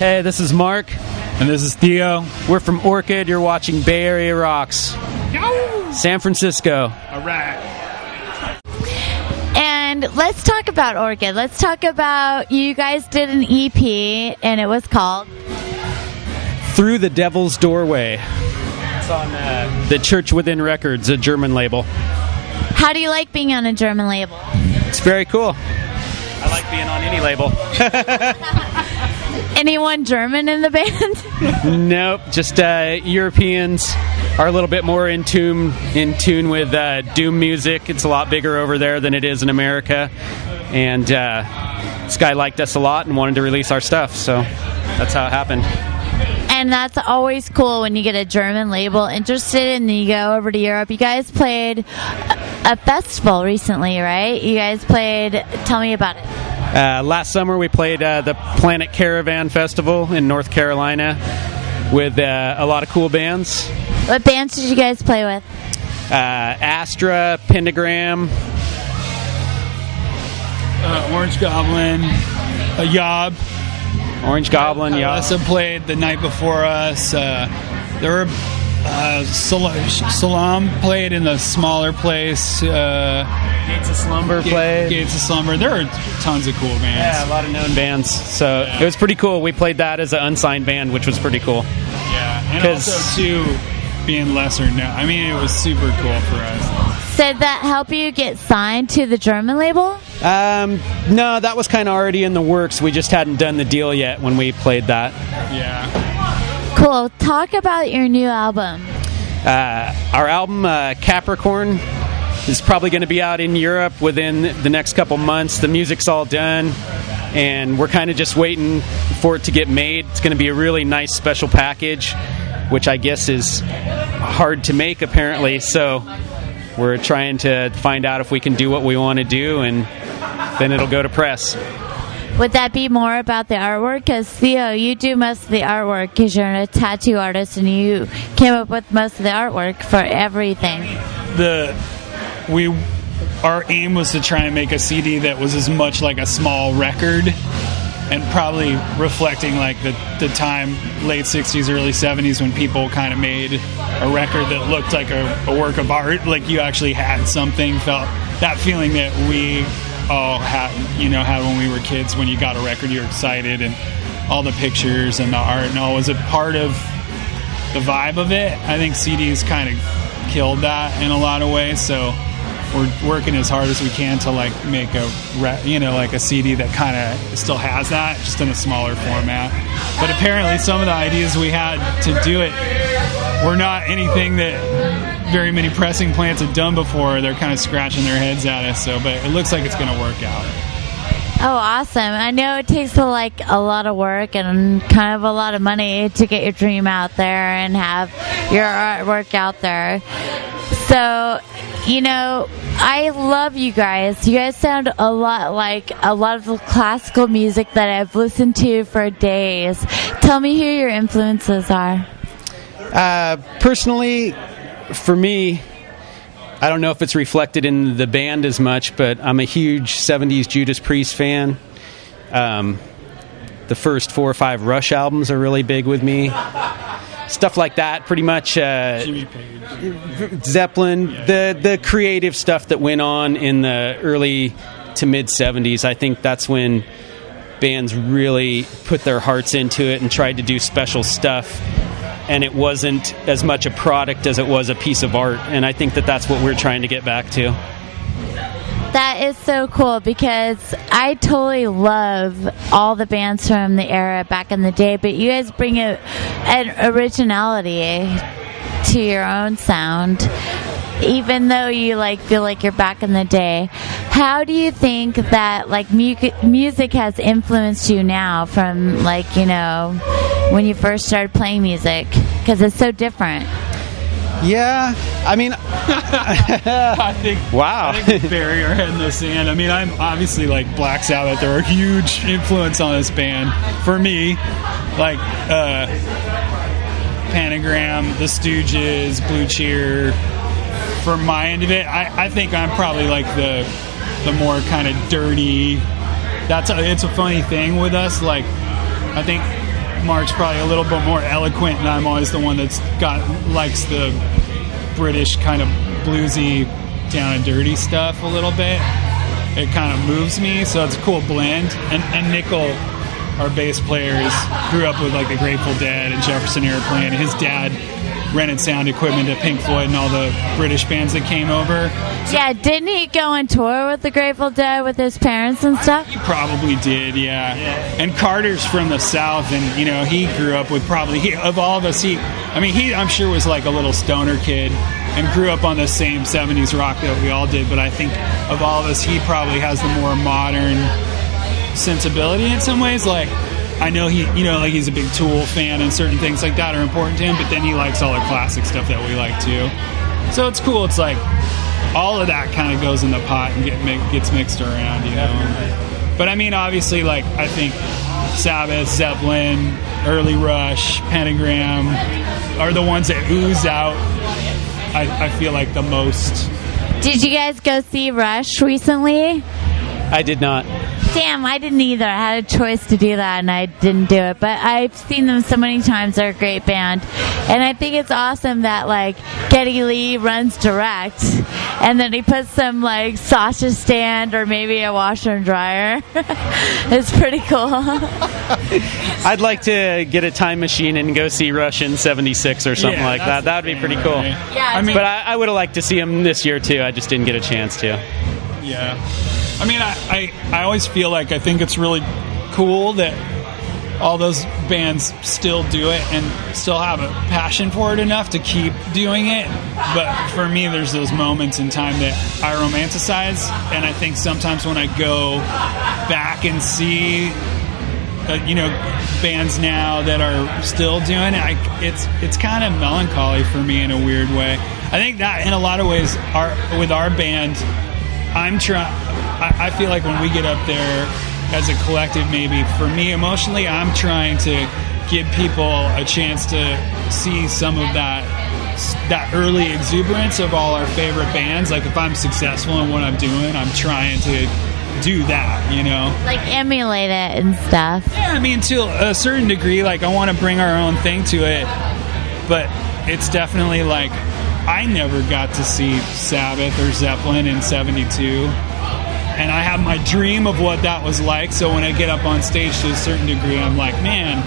Hey, this is Mark. And this is Theo. We're from Orchid. You're watching Bay Area Rocks. Yo! San Francisco. All right. And let's talk about Orchid. Let's talk about, you guys did an EP, and it was called Through the Devil's Doorway. It's on the Church Within Records, a German label. How do you like being on a German label? It's very cool. I like being on any label. Anyone German in the band? Nope, just Europeans are a little bit more in tune with doom music. It's a lot bigger over there than it is in America. And this guy liked us a lot and wanted to release our stuff, so that's how it happened. And that's always cool when you get a German label interested and you go over to Europe. You guys played a festival recently, right? You guys played, tell me about it. Last summer we played the Planet Caravan Festival in North Carolina with a lot of cool bands. What bands did you guys play with? Astra, Pentagram. Orange Goblin, Yob. Orange Goblin, Yob. Also played the night before us. There were Salam played in the smaller place. Gates of Slumber played. Gates of Slumber. There are tons of cool bands. Yeah, a lot of known bands. So It was pretty cool. We played that as an unsigned band, which was pretty cool. Yeah, and also, too, being lesser known. I mean, it was super cool for us. Did that help you get signed to the German label? No, that was kind of already in the works. We just hadn't done the deal yet when we played that. Yeah. Cool. Talk about your new album. Our album, Capricorn, is probably going to be out in Europe within the next couple months. The music's all done, and we're kind of just waiting for it to get made. It's going to be a really nice special package, which I guess is hard to make, apparently. So we're trying to find out if we can do what we want to do, and then it'll go to press. Would that be more about the artwork? Because, Theo, you do most of the artwork because you're a tattoo artist and you came up with most of the artwork for everything. Our aim was to try and make a CD that was as much like a small record and probably reflecting like the time, late 60s, early 70s, when people kind of made a record that looked like a work of art, like you actually had something, felt that feeling that we all had when we were kids. When you got a record, you were excited, and all the pictures and the art and all was a part of the vibe of it. I think CDs kind of killed that in a lot of ways, so we're working as hard as we can to like make like a CD that kind of still has that, just in a smaller format. But apparently some of the ideas we had to do it were not anything that very many pressing plants had done before. They're kind of scratching their heads at us, but it looks like it's going to work out. Oh, awesome. I know it takes a lot of work and kind of a lot of money to get your dream out there and have your artwork out there. So, I love you guys. You guys sound a lot like a lot of the classical music that I've listened to for days. Tell me who your influences are. Personally, for me, I don't know if it's reflected in the band as much, but I'm a huge 70s Judas Priest fan. The first 4 or 5 Rush albums are really big with me. Stuff like that, pretty much. Jimmy Page. Zeppelin, the creative stuff that went on in the early to mid 70s. I think that's when bands really put their hearts into it and tried to do special stuff. And it wasn't as much a product as it was a piece of art. And I think that that's what we're trying to get back to. That is so cool because I totally love all the bands from the era back in the day, but you guys bring an originality to your own sound, even though you feel like you're back in the day. How do you think that music has influenced you now from when you first started playing music? Because it's so different. Yeah, I mean, I think we bury our head in the sand. I mean, I'm obviously Black Sabbath. They're a huge influence on this band for me. Pentagram, The Stooges, Blue Cheer. For my end of it, I think I'm probably the more kind of dirty. It's a funny thing with us. I think Mark's probably a little bit more eloquent, and I'm always the one likes the British kind of bluesy, down and dirty stuff a little bit. It kind of moves me, so it's a cool blend. And Nickel, our bass players, grew up with like the Grateful Dead and Jefferson Airplane, and his dad rented sound equipment to Pink Floyd and all the British bands that came over. Yeah, didn't he go on tour with the Grateful Dead with his parents and stuff? He probably did, yeah. And Carter's from the South, and he grew up with of all of us, I'm sure was like a little stoner kid and grew up on the same 70s rock that we all did, but I think of all of us, he probably has the more modern sensibility in some ways. Like, I know he's a big Tool fan, and certain things like that are important to him, but then he likes all the classic stuff that we like too. So it's cool. It's like all of that kind of goes in the pot and gets mixed around, But I mean, obviously, like, I think Sabbath, Zeppelin, Early Rush, Pentagram are the ones that ooze out, I feel like, the most. Did you guys go see Rush recently? I did not. Damn, I didn't either. I had a choice to do that, and I didn't do it. But I've seen them so many times. They're a great band. And I think it's awesome that, like, Geddy Lee runs direct, and then he puts some, like, sausage stand or maybe a washer and dryer. It's pretty cool. I'd like to get a time machine and go see Rush in 76 or something like that. That would be pretty cool. Yeah, but I would have liked to see him this year, too. I just didn't get a chance to. Yeah. I mean, I always feel like I think it's really cool that all those bands still do it and still have a passion for it enough to keep doing it. But for me, there's those moments in time that I romanticize, and I think sometimes when I go back and see bands now that are still doing it, it's kind of melancholy for me in a weird way. I think that in a lot of ways, with our band, I feel like when we get up there as a collective, maybe for me emotionally, I'm trying to give people a chance to see some of that early exuberance of all our favorite bands. Like, if I'm successful in what I'm doing, I'm trying to do that, like emulate it and stuff. Yeah, I mean, to a certain degree, like, I want to bring our own thing to it, but it's definitely like I never got to see Sabbath or Zeppelin in 72. And I have my dream of what that was like, so when I get up on stage to a certain degree, I'm like, man,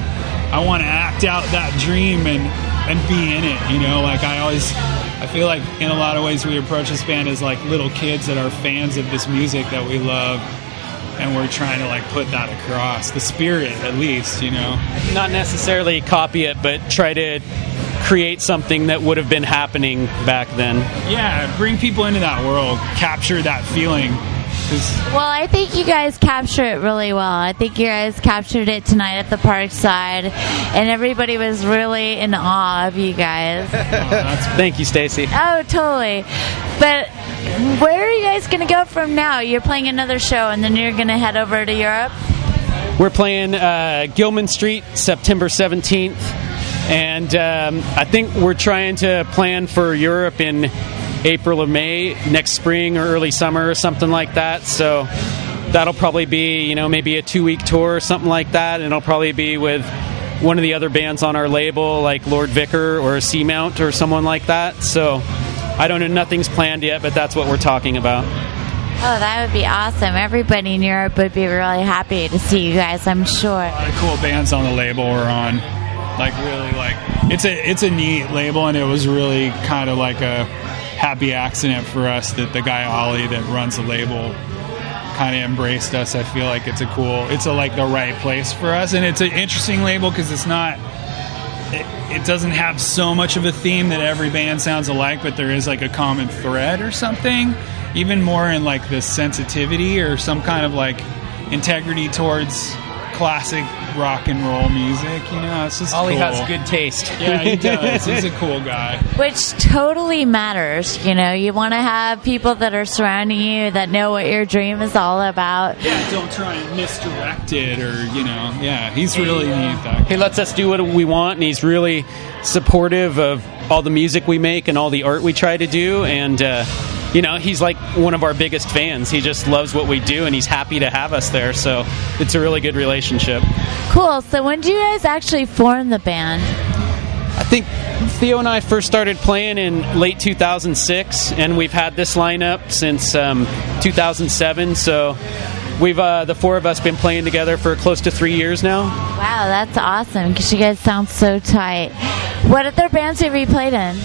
I want to act out that dream and be in it, Like, I feel like in a lot of ways we approach this band as like little kids that are fans of this music that we love, and we're trying to like put that across, the spirit at least, Not necessarily copy it, but try to create something that would have been happening back then. Yeah, bring people into that world, capture that feeling. Well, I think you guys capture it really well. I think you guys captured it tonight at the Parkside, and everybody was really in awe of you guys. Thank you, Stacy. Oh, totally. But where are you guys going to go from now? You're playing another show, and then you're going to head over to Europe? We're playing Gilman Street, September 17th, and I think we're trying to plan for Europe in April or May, next spring or early summer or something like that. So that'll probably be, maybe a 2-week tour or something like that, and it'll probably be with one of the other bands on our label, like Lord Vicar or Seamount or someone like that. So I don't know, nothing's planned yet, but that's what we're talking about. Oh, that would be awesome. Everybody in Europe would be really happy to see you guys, I'm sure. A lot of cool bands on the label we're on. Like, really, like, it's a neat label, and it was really kind of like a happy accident for us that the guy Ollie that runs the label kind of embraced us. I feel like it's like the right place for us, and it's an interesting label because it doesn't have so much of a theme that every band sounds alike, but there is like a common thread or something, even more in like the sensitivity or some kind of like integrity towards classic rock and roll music, it's just Ollie cool. has good taste. Yeah, he does. He's a cool guy. Which totally matters, you want to have people that are surrounding you that know what your dream is all about. Yeah, don't try and misdirect it or, he's really neat. He lets us do what we want, and he's really supportive of all the music we make and all the art we try to do, and he's like one of our biggest fans. He just loves what we do, and he's happy to have us there. So it's a really good relationship. Cool. So when did you guys actually form the band? I think Theo and I first started playing in late 2006, and we've had this lineup since 2007. So we've the four of us been playing together for close to 3 years now. Wow, that's awesome, because you guys sound so tight. What other bands have you played in?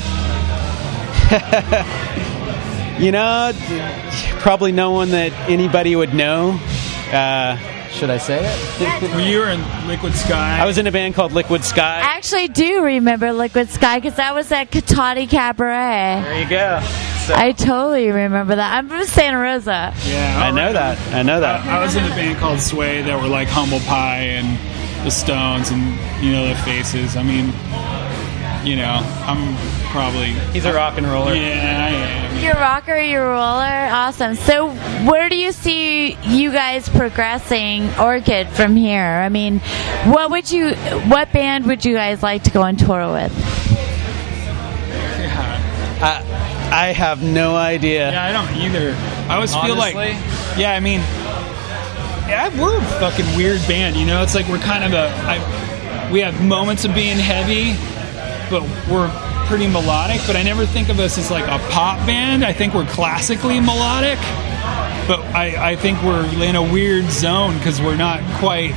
Probably no one that anybody would know. Should I say it? Well, you were in Liquid Sky. I was in a band called Liquid Sky. I actually do remember Liquid Sky, because that was at Katati Cabaret. There you go. So, I totally remember that. I'm from Santa Rosa. Yeah, I know that. I was in a band called Sway that were like Humble Pie and the Stones and the Faces. I mean, I'm probably... He's a rock and roller. Yeah, I am. You're a rocker, you're a roller. Awesome. So where do you see you guys progressing Orchid from here? I mean, what band would you guys like to go on tour with? Yeah. I have no idea. Yeah, I don't either. I always feel like... Yeah, I mean... Yeah, we're a fucking weird band, It's like we're kind of we have moments of being heavy, but we're pretty melodic, but I never think of us as like a pop band. I think we're classically melodic, but I think we're in a weird zone because we're not quite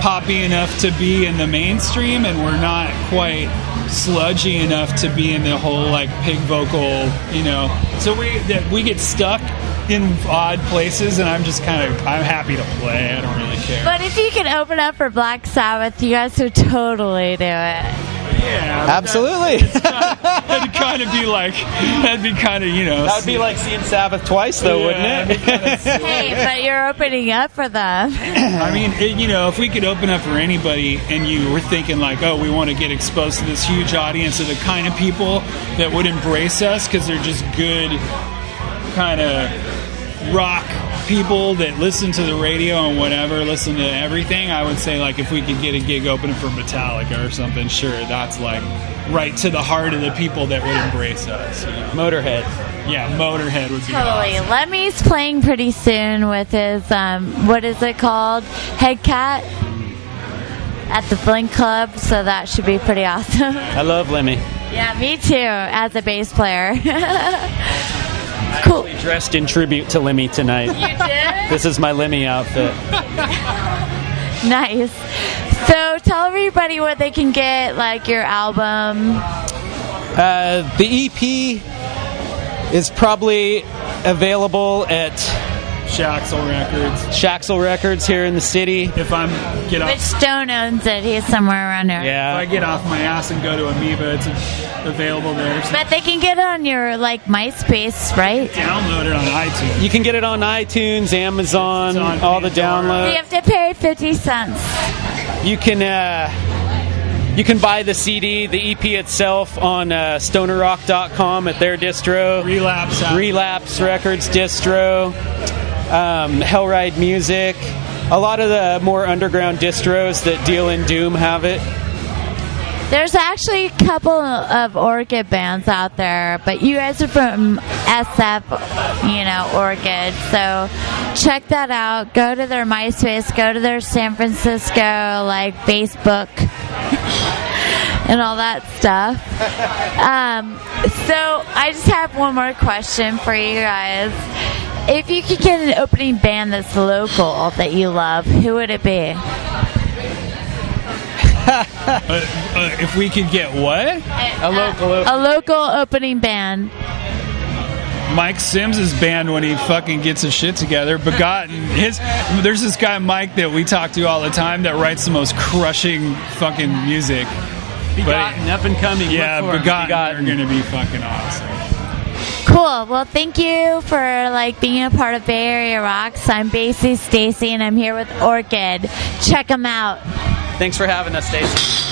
poppy enough to be in the mainstream, and we're not quite sludgy enough to be in the whole like pig vocal, So we get stuck in odd places, and I'm happy to play. I don't really care. But if you can open up for Black Sabbath, you guys would totally do it. Yeah, absolutely. That'd kind of be like, That would be like seeing Sabbath twice, though, wouldn't it? Hey, but you're opening up for them. I mean, if we could open up for anybody, and you were thinking like, oh, we want to get exposed to this huge audience of the kind of people that would embrace us because they're just good kind of rock people that listen to the radio and whatever, listen to everything, I would say like if we could get a gig opening for Metallica or something, sure, that's like right to the heart of the people that would embrace us. Motorhead. Yeah, Motorhead would be totally awesome. Lemmy's playing pretty soon with his what is it called, Headcat, at the Blink Club, so that should be pretty awesome. I love Lemmy. Yeah, me too, as a bass player. I cool. actually dressed in tribute to Lemmy tonight. You did? This is my Lemmy outfit. Nice. So tell everybody where they can get like your album. The EP is probably available at Shaxel Records here in the city. If I'm Which Stone owns it. He's somewhere around here. Yeah. If I get off my ass and go to Amoeba, it's available there. So but they can get it on your like MySpace, right? Download it on iTunes. You can get it on iTunes, Amazon, all the downloads. You have to pay 50 cents. You can buy the CD, the EP itself, on stonerrock.com at their distro. Relapse Records distro. Hellride Music. A lot of the more underground distros that deal in doom have it. There's actually a couple of Orchid bands out there, but you guys are from SF, Orchid. So check that out. Go to their MySpace, go to their San Francisco, Facebook, and all that stuff. So I just have one more question for you guys. If you could get an opening band that's local that you love, who would it be? If we could get what? A local opening band. Mike Sims' band when he fucking gets his shit together. Begotten. There's this guy Mike that we talk to all the time that writes the most crushing fucking music. Begotten, up and coming. Yeah, Begotten are going to be fucking awesome. Cool. Well, thank you for being a part of Bay Area Rocks. I'm Bassy, Stacy, and I'm here with Orchid. Check them out. Thanks for having us, Stacy.